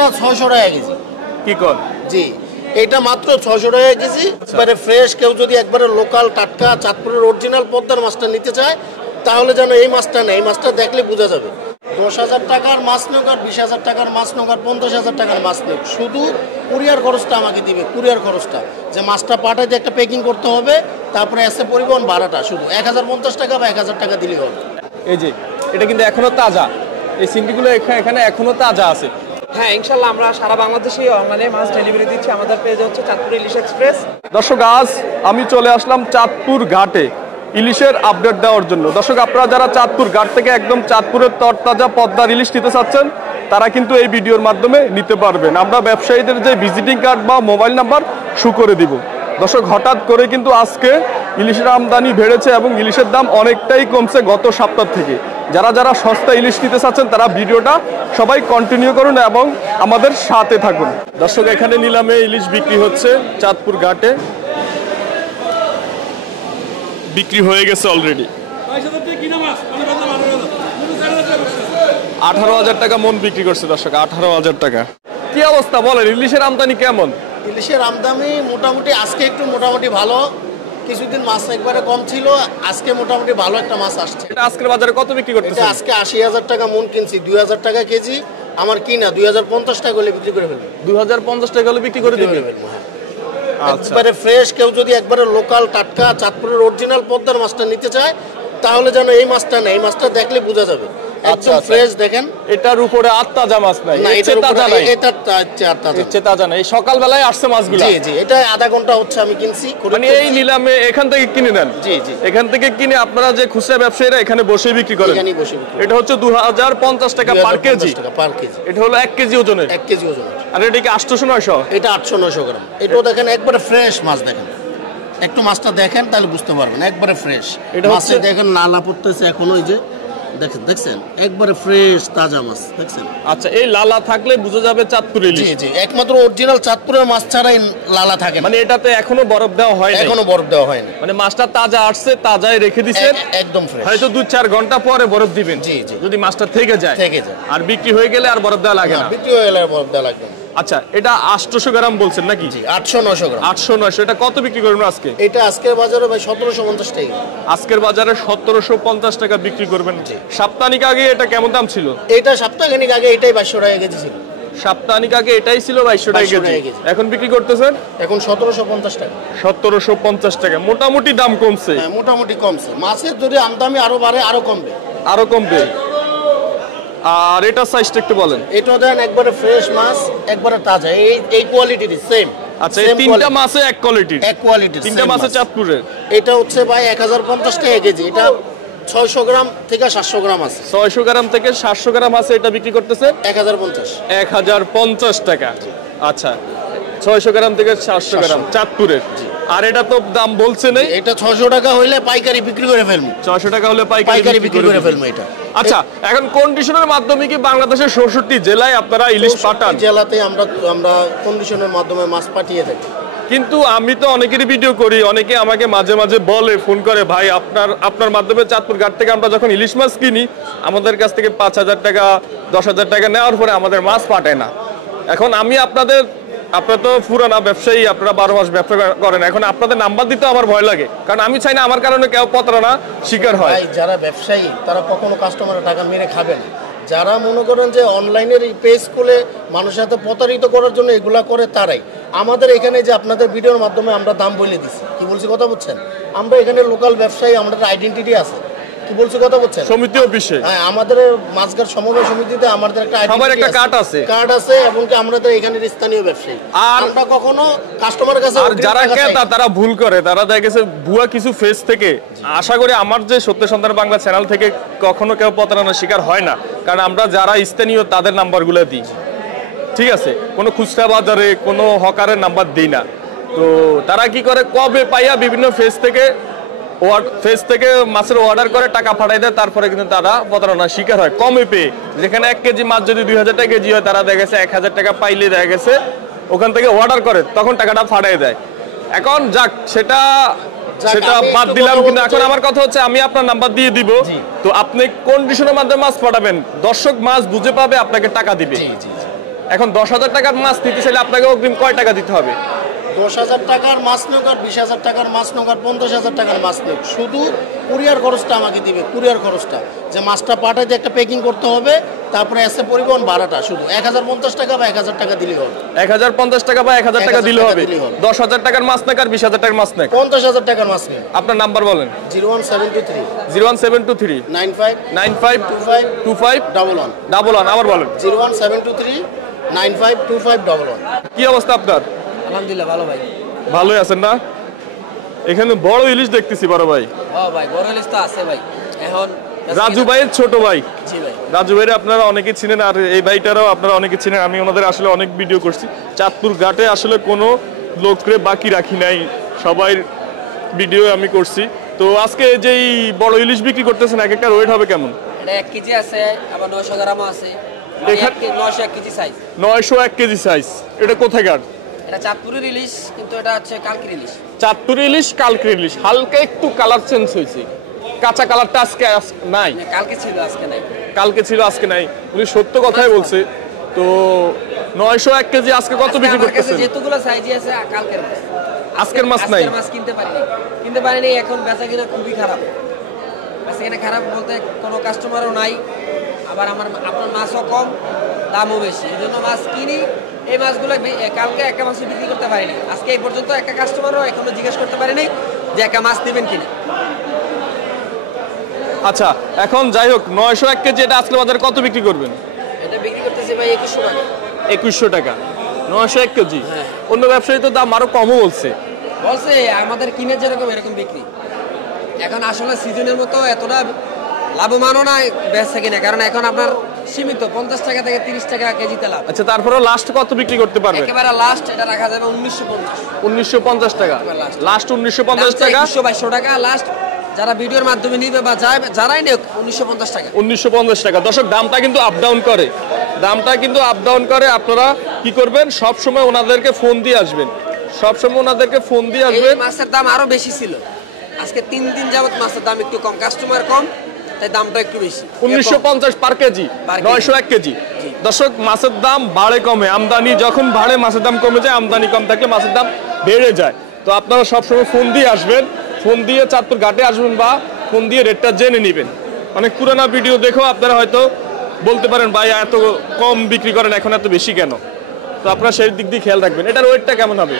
এটা 600 টাকা কেজি। কি কোন? জি, এটা মাত্র 600 টাকা কেজি। একবারে ফ্রেশ। কেউ যদি একবারে লোকাল টাটকা চাঁদপুরের অরিজিনাল পদ্মার মাছটা নিতে চায় তাহলে যেন এই মাছটা নেই। এই মাছটা দেখলে বোঝা যাবে। 10,000 টাকার মাছ নোক আর 20,000 টাকার মাছ নোক আর 50,000 টাকার মাছ নোক, শুধু কুরিয়ার খরচটা আমাকে দিবে। কুরিয়ার খরচটা, যে মাছটা পাঠাইতে একটা প্যাকিং করতে হবে, তারপরে এসে পরিবহন ভাড়াটা শুধু 1050 টাকা বা 1000 টাকা দিলেই হবে। এই যে এটা কিন্তু এখনো তাজা, এই চিংড়িগুলো এখানে এখনো তাজা আছে। হ্যাঁ, ইনশাল্লাহ আমরা সারা বাংলাদেশে অনলাইনে মাছ ডেলিভারি দিচ্ছি। আমাদের পেজ হচ্ছে চাঁদপুর ইলিশ এক্সপ্রেস। দর্শক, আজ আমি চলে আসলাম চাঁদপুর ঘাটে ইলিশের আপডেট দেওয়ার জন্য। দর্শক, আপনারা যারা চাঁদপুর ঘাট থেকে একদম চাঁদপুরের তরতাজা পদ্মার ইলিশ নিতে চাচ্ছেন তারা কিন্তু এই ভিডিওর মাধ্যমে নিতে পারবেন। আমরা ব্যবসায়ীদের যে ভিজিটিং কার্ড বা মোবাইল নাম্বার শো করে দিব। দর্শক, হঠাৎ করে কিন্তু আজকে ইলিশের আমদানি বেড়েছে এবং ইলিশের দাম অনেকটাই কমছে গত সপ্তাহ থেকে। যারা যারা সস্তা ইলিশ নিতে চাচ্ছেন তারা ভিডিওটা সবাই কন্টিনিউ করুন এবং আমাদের সাথে থাকুন। দর্শক, এখানে নিলামে ইলিশ বিক্রি হচ্ছে চাঁদপুর ঘাটে, বিক্রি হয়ে গেছে অলরেডি। 18,000 টাকা মন বিক্রি করছে। দর্শক, 18,000 টাকা। কি অবস্থা বলেন, ইলিশের আমদানি কেমন? ইলিশের আমদানি মোটামুটি আজকে একটু মোটামুটি ভালো। কিছুদিন মাছ একবারে কম ছিল, আজকে মোটামুটি ভালো একটা মাছ আসছে। এটা আজকের বাজারে কত বিক্রি করতেছে? আজকে 80,000 টাকা মন কিনছি, 2,000 টাকা কেজি। আমার কিনা 2050 টাকা হলে বিক্রি করে ফেলবে। 2050 টাকা হলে বিক্রি করে দিবে। একবারে ফ্রেশ। কেউ যদি একবারে লোকাল টাটকা চাঁদপুরের অরিজিনাল পদ্মার মাছটা নিতে চায় তাহলে যেন এই মাছটা নেই। এই মাছটা দেখলে বোঝা যাবে একদম ফ্রেশ। দেখেন, এটার উপরে আত্তাজা মাছ নাই, এটা তাজা নাই, এটা তাজা নাই। সকালবেলায় আসছে মাছগুলো। জি জি, এটা আধা ঘন্টা হচ্ছে আমি কিনছি। মানে এই নিলামে এখান থেকে কিনে নেন? জি জি, এখান থেকে কিনে আপনারা যে খুচরা ব্যবসায়ীরা এখানে বসে বিক্রি করেন। এটা হচ্ছে 2050 টাকা পার কেজি। এটা হলো 1 কেজি ওজনের। 1 কেজি ওজনের। আর এটা কি 800-900? এটা 800-900 গ্রাম। এটাও দেখেন একবারে ফ্রেশ মাছ। দেখেন একটু মাছটা দেখেন তাহলে বুঝতে পারবেন, একবারে ফ্রেশ। এটা মাছে দেখেন লালা পড়তেছে এখনো, এই যে দেখছেন একবারে ফ্রেশ তাজা মাছ দেখছেন। আচ্ছা, এই লালা থাকলে বোঝা যাবে চাঁদপুর ইলিশ। জি জি, একমাত্র অরিজিনাল চাঁদপুরের মাছ ছাড়াই লালা থাকে। মানে এটাতে এখনো বরফ দেওয়া হয় না? এখনো বরফ দেওয়া হয়নি। মানে মাছটা তাজা আসছে, তাজাই রেখে দিবেন একদম ফ্রেশ। হয়তো 2-4 ঘন্টা পরে বরফ দিবেন। জি জি, যদি মাছটা থেকে যায়। আর বিক্রি হয়ে গেলে আর বরফ দেওয়া লাগে না? বিক্রি হয়ে গেলে আর বরফ দেওয়া লাগবে না। আচ্ছা, এটা 800 গ্রাম বলছেন নাকি? জি, 800-900 গ্রাম। 800-900। এটা কত বিক্রি করবেন আজকে? এটা আজকের বাজারে ভাই 1750 টাকা। আজকের বাজারে 1750 টাকা বিক্রি করবেন। সাপ্তাহিক আগে এটা কেমন দাম ছিল? এটা সপ্তাহখানিক আগে এটাই 2200 টাকা কেজি ছিল। সাপ্তাহিক আগে এটাই ছিল 2200 টাকা কেজি। এখন বিক্রি করতেছেন এখন 1750 টাকা। 1750 টাকা। মোটামুটি দাম কমছে। হ্যাঁ, মোটামুটি কমছে। মাছের যদি আমদানি আরো বাড়ে আরো কমবে। আরো কমবে। আর এটা সাইজটা একটু বলেন। এটা দেন একবারে ফ্রেশ মাছ, একবারে তাজা, এই কোয়ালিটির সেম। আচ্ছা, এই তিনটা মাছে এক কোয়ালিটির? এক কোয়ালিটির তিনটা মাছে চাঁদপুরের। এটা হচ্ছে ভাই 1050 টাকা কেজি। এটা 600 গ্রাম থেকে 700 গ্রাম আছে। 600 গ্রাম থেকে 700 গ্রাম আছে। এটা বিক্রি করতেছে 1050 টাকা। আচ্ছা, 600 গ্রাম থেকে 700 গ্রাম চাঁদপুরের। আর এটা তো দাম বলছে না, এটা 600 টাকা হইলে পাইকারি বিক্রি করে ফেলবো। 600 টাকা হলে পাইকারি বিক্রি করে ফেলবো এটা। আচ্ছা, এখন কন্ডিশনের মাধ্যমে কি বাংলাদেশের 66 জেলায় আপনারা ইলিশ পাঠান? জেলাতে আমরা কন্ডিশনের মাধ্যমে মাছ পাঠিয়ে থাকি। কিন্তু আমি তো অনেকেরই ভিডিও করি, অনেকে আমাকে মাঝে মাঝে বলে, ফোন করে, ভাই আপনার মাধ্যমে চাঁদপুর ঘাট থেকে আমরা যখন ইলিশ মাছ কিনি আমাদের কাছ থেকে 5,000 টাকা 10,000 টাকা নেওয়ার পরে আমাদের মাছ পাঠায় না। এখন আমি আপনারা তো পুরানা ব্যবসায়ী, আপনারা 12 মাস ব্যবসা করেন, এখন আপনাদের নাম্বার দিতে আমার ভয় লাগে, কারণ আমি চাই না আমার কারণে কেউ প্রতারণা শিকার হয়। যারা ব্যবসায়ী তারা কখনো কাস্টমারের টাকা মেরে খাবে না। যারা মনে করেন যে অনলাইনের এই পেজ খুলে মানুষের সাথে প্রতারিত করার জন্য এগুলা করে, তারাই। আমাদের এখানে যে আপনাদের ভিডিওর মাধ্যমে আমরা দাম বলে দিচ্ছি, কি বলছি কথা বুঝছেন? আমরা এখানে লোকাল ব্যবসায়ী, আমাদের আইডেন্টিটি আছে। কি বলছি কথা বুঝছেন? সমিতি অফিসে, হ্যাঁ, আমাদের মাছঘাট সমবায় সমিতিতে আমাদের একটা কার্ড আছে এবং কি আমাদের এখানের স্থানীয় ব্যবসায়ী। আর আমরা কখনো কাস্টমারের কাছে, আর যারা ক্রেতা তারা ভুল করে, তারা দেখা গেছে ভুয়া কিছু ফেস থেকে। আশা করি আমার যে সত্য সন্ধান বাংলা চ্যানেল থেকে কখনো কেউ প্রতারণার শিকার হয় না, কারণ আমরা যারা স্থানীয় তাদের নাম্বারগুলো দিই। ঠিক আছে, কোনো খুচরা বাজারে কোনো হকারের নাম্বার দিই না। তো তারা কি করে, কবে পাইয়া বিভিন্ন ফেস থেকে মাছের অর্ডার করে টাকা পাঠাই দেয়, তারপরে কিন্তু তারা প্রতারণার শিকার হয় কমে পেয়ে। যেখানে 1 কেজি মাছ যদি 2000 টাকা কেজি হয়, তারা দেখা গেছে 1000 টাকা পাইলে দেখা গেছে ওখান থেকে অর্ডার করে, তখন টাকাটা পাঠাই দেয়। এখন যাক, সেটা বাদ দিলাম। কিন্তু এখন আমার কথা হচ্ছে, আমি আপনার নাম্বার দিয়ে দিব, তো আপনি কন্ডিশনের মাধ্যমে মাছ পাঠাবেন, দর্শক মাছ বুঝে পাবে, আপনাকে টাকা দিবে। এখন 10,000 টাকার মাছ নিতে চাইলে আপনাকে অগ্রিম কয় টাকা দিতে হবে? 10,000 টাকার মাছ নোক আর 20,000 টাকার মাছ নোক আর 50,000 টাকার মাছ নোক, শুধু কুরিয়ার খরচটা আমাকে দিবে। কুরিয়ার খরচটা যে মাছটা পাঠাইতে একটা প্যাকিং করতে হবে, তারপরে এসে পরিবহন ভাড়াটা শুধু 1,050 টাকা বা 1,000 টাকা দিলেই হবে। 1,050 টাকা বা 1,000 টাকা দিলে হবে। 10,000 টাকার মাছ নাক আর 20,000 টাকার মাছ নাক? 50,000 টাকার মাছ নেই। আপনার নাম্বার বলেন। 01723 01723 95 95 25 25 11 11 আবার বলেন। 01723 95 25 11। কি অবস্থা আপনার? আলহামদুলিল্লাহ ভালো ভাই। ভালোই আছেন না? এখানে বড় ইলিশ দেখতেছি বড় ভাই। হ্যাঁ ভাই, বড় ইলিশ তো আছে ভাই। এখন রাজু ভাইয়ের ছোট ভাই। জি ভাই। রাজু ভাইয়ের আপনারা অনেকেই চিনেন, আর এই ভাইটারও আপনারা অনেকে চিনেন। আমি ওনাদের আসলে অনেক ভিডিও করছি। চাঁদপুর ঘাটে আসলে কোনো লোকরে বাকি রাখি নাই, সবাই ভিডিও আমি করছি। তো আজকে যেই বড় ইলিশ বিক্রি করতেছেন, এক একটা ওয়েট হবে কেমন? এটা 1 কেজি আছে, আবার 900 গ্রামও আছে। এখানে 901 কেজি সাইজ। 901 KG size. এটা কোথাকার? এটা চাঁদপুরের ইলিশ, কিন্তু এটা হচ্ছে কালকির ইলিশ। চাঁদপুর ইলিশ, কালকের ইলিশ। হালকা একটু কালার চেঞ্জ হয়েছে, কাঁচা কালারটা আজকে নাই, কালকে ছিল আজকে নাই। কালকে ছিল আজকে নাই। উনি সত্য কথাই বলছে। তো 901 কেজি আজকে কত বিক্রি করতেছেন? যেতগুলো সাইজই আছে কালকের মাছ। আজকের মাছ নাই। আজকের মাছ কিনতে পারিনি। এখন বেচা কিনা খুবই খারাপ। বেচা কিনা খারাপ বলতে কোনো কাস্টমারও নাই, আবার আপনার মাছও কম, দামও বেশি। এই জন্য মাছ কিনি। এই মাছগুলো কালকে একটা মাছ বিক্রি করতে পারিনি। আজকে এই পর্যন্ত একটা কাস্টমারও এখনো জিজ্ঞেস করতে পারিনি যে একটা মাছ নেবেন কিনা। আচ্ছা, এখন যাই হোক, 901 কেজি এটা আজকে বাজারে কত বিক্রি করবেন? এটা বিক্রি করতেছি ভাই 2100 টাকা। 2100 টাকা 901 কেজি। হ্যাঁ। অন্য ব্যবসায়ী তো দাম আরো কমও বলছে। আমাদের কিনে যেরকম এরকম বিক্রি। এখন আসলে সিজনের মতো এতটা লাভবানও না বেচা কিনা, কারণ এখন আপনার সীমিত 50 টাকা থেকে 30 টাকা কেজিতে লাভ। আচ্ছা, তারপরে লাস্ট কত বিক্রি করতে পারবেন? একেবারে লাস্ট এটা রাখা যাবে 1950। 1950 টাকা লাস্ট। 1950 টাকা 2200 টাকা লাস্ট। যারা ভিডিওর মাধ্যমে নিবে বা যারাই নেক 1950 টাকা। 1950 টাকা। দর্শক, দামটা কিন্তু আপ ডাউন করে, দামটা কিন্তু আপ ডাউন করে। আপনারা কি করবেন, সব সময় ওনাদেরকে ফোন দিয়ে আসবেন, সব সময় ওনাদেরকে ফোন দিয়ে আসবেন। এই মাছের দাম আরো বেশি ছিল, আজকে 3 দিন যাবত মাছের দাম একটু কম, কাস্টমার কম, তাই দামটা একটু বেশি। 1950 পার কেজি, 901 কেজি। দর্শক, মাছের দাম বাড়ে কমে, আমদানি যখন বাড়ে মাছের দাম কমে যায়, আমদানি কম থাকলে মাছের দাম বেড়ে যায়। তো আপনারা সবসময় ফোন দিয়ে আসবেন, ফোন দিয়ে চাঁদপুর ঘাটে আসবেন বা ফোন দিয়ে রেটটা জেনে নেবেন। অনেক পুরানা ভিডিও দেখেও আপনারা হয়তো বলতে পারেন ভাই এত কম বিক্রি করেন, এখন এত বেশি কেন? তো আপনারা সেই দিক দিয়ে খেয়াল রাখবেন। এটার ওয়েটটা কেমন হবে?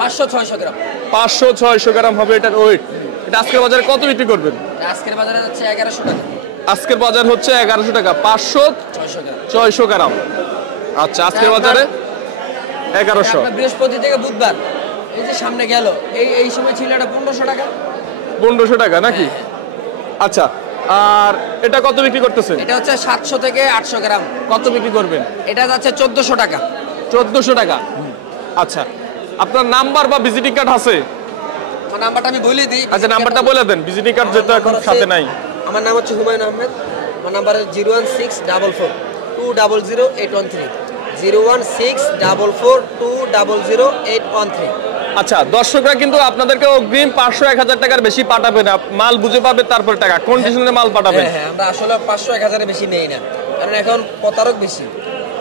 500-600 গ্রাম। 500-600 গ্রাম হবে এটার ওয়েট। এটা আজকের বাজারে কত বিক্রি করবেন? আজকের বাজারে হচ্ছে 1100 টাকা। আজকের বাজার হচ্ছে 1100 টাকা। 500-600 গ্রাম। আচ্ছা, আজকের বাজারে 1100। বৃহস্পতি থেকে বুধবার এই যে সামনে গেল, এই সময় ছিল এটা 1500 টাকা। 1500 টাকা নাকি? আচ্ছা, আর এটা কত বিক্রি করতেছেন? এটা হচ্ছে 700 থেকে 800 গ্রাম। কত বিক্রি করবেন? এটা যাচ্ছে 1400 টাকা। 1400 টাকা। আচ্ছা, আপনার নাম্বার বা ভিজিটিং কার্ড আছে? আমার নাম্বারটা আমি বলে দিই। আচ্ছা, নাম্বারটা বলে দেন। ভিজিটিং কার্ড যেটা এখন সাথে নাই। আমার নাম হচ্ছে হুমায়ুন আহমেদ। আমার নাম্বার 01644 200 813। 01644 200 813। আচ্ছা, দর্শকরা কিন্তু আপনাদেরকে অগ্রিম 500-1000 টাকার বেশি পাঠাবে না, মাল বুঝে পাবে তারপর টাকা কন্ডিশনে মাল পাঠাবেন। হ্যাঁ, আমরা আসলে 500-1000 বেশি নেই না, কারণ এখন প্রতারক বেশি।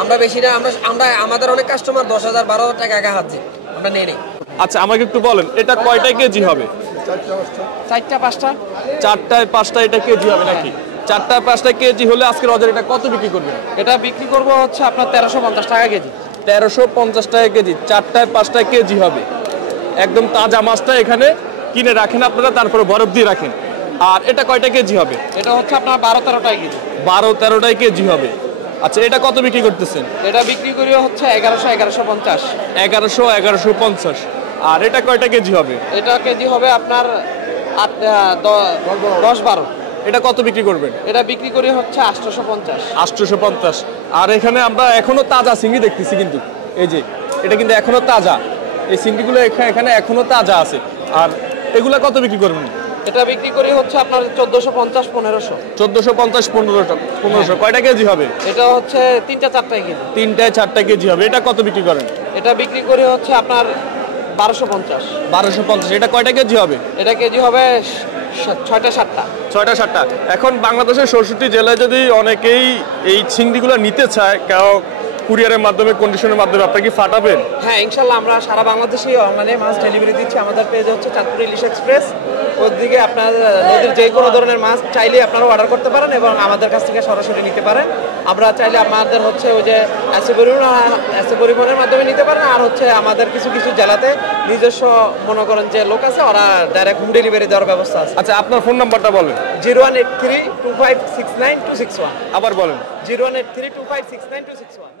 আমরা বেশি না, আমরা আমাদের অনেক কাস্টমার 10,000-12,000 টাকা আগে হাত দিই, আমরা নেই নেই। আচ্ছা, আমাকে একটু বলেন, এটা কয়টা কেজি হবে? 4টা-5টা। 4টায়-5টা এটা কেজি হবে নাকি? 4টা-5টা কেজি হলে আজকের বাজারে এটা কত বিক্রি করবেন? এটা বিক্রি করব হচ্ছে আপনার 1350 টাকা কেজি। 1350 টাকা কেজি। 4টায়-5টা কেজি হবে। একদম তাজা মাছটা এখানে কিনে রাখেন আপনারা, তারপরে বরফ দিয়ে রাখেন। আর এটা কয়টা কেজি হবে? এটা হচ্ছে আপনার 12-13 টাকা কেজি। 12-13টাই কেজি হবে। আচ্ছা, এটা কত বিক্রি করতেছেন? এটা বিক্রি করি হচ্ছে 1100-1150। 1100-1150। আর এটা কয়টা কেজি হবে? এটা কেজি হবে আপনার 10-12। এটা কত বিক্রি করবেন? এটা বিক্রি করি হচ্ছে 850। 850। আর এখানে আমরা এখনো তাজা চিংড়ি দেখতেছি, কিন্তু এই যে এটা কিন্তু এখনো তাজা, এই চিংড়িগুলো এখানে এখনো তাজা আছে। আর এগুলা কত বিক্রি করবেন? এটা বিক্রি করি হচ্ছে আপনার 1450-1500। 1450-1500। কয়টা কেজি হবে? এটা হচ্ছে 3টা-4টা কেজি। 3টায়-4টা কেজি হবে। এটা কত বিক্রি করেন? এটা বিক্রি করি হচ্ছে আপনার 1250। 1250। এটা কয়টা কেজি হবে? এটা কেজি হবে 6টা-7টা। 6টা-7টা। এখন বাংলাদেশের 64 জেলায় যদি অনেকেই এই চিংড়িগুলো নিতে চায়, কেউ কুরিয়ারের মাধ্যমে কন্ডিশনের মাধ্যমে আপনারা কি পাঠাবেন? হ্যাঁ, ইনশাল্লাহ আমরা সারা বাংলাদেশে অনলাইনে মাছ ডেলিভারি দিচ্ছি। আমাদের পেজ হচ্ছে চাঁদপুর ইলিশ এক্সপ্রেস। ওদিকে আপনার নদীর যে কোনো ধরনের মাছ চাইলে আপনারা অর্ডার করতে পারেন এবং আমাদের কাছ থেকে সরাসরি নিতে পারেন। আমরা চাইলে আমাদের হচ্ছে ওই যে এসে পরিবহনের মাধ্যমে নিতে পারেন, আর হচ্ছে আমাদের কিছু কিছু জেলাতে নিজস্ব মনে করেন যে লোক আছে, ওরা ডাইরেক্ট হোম ডেলিভারি দেওয়ার ব্যবস্থা আছে। আচ্ছা, আপনার ফোন নাম্বারটা বলেন। 01832569 261। আবার বলেন। 01832569 261।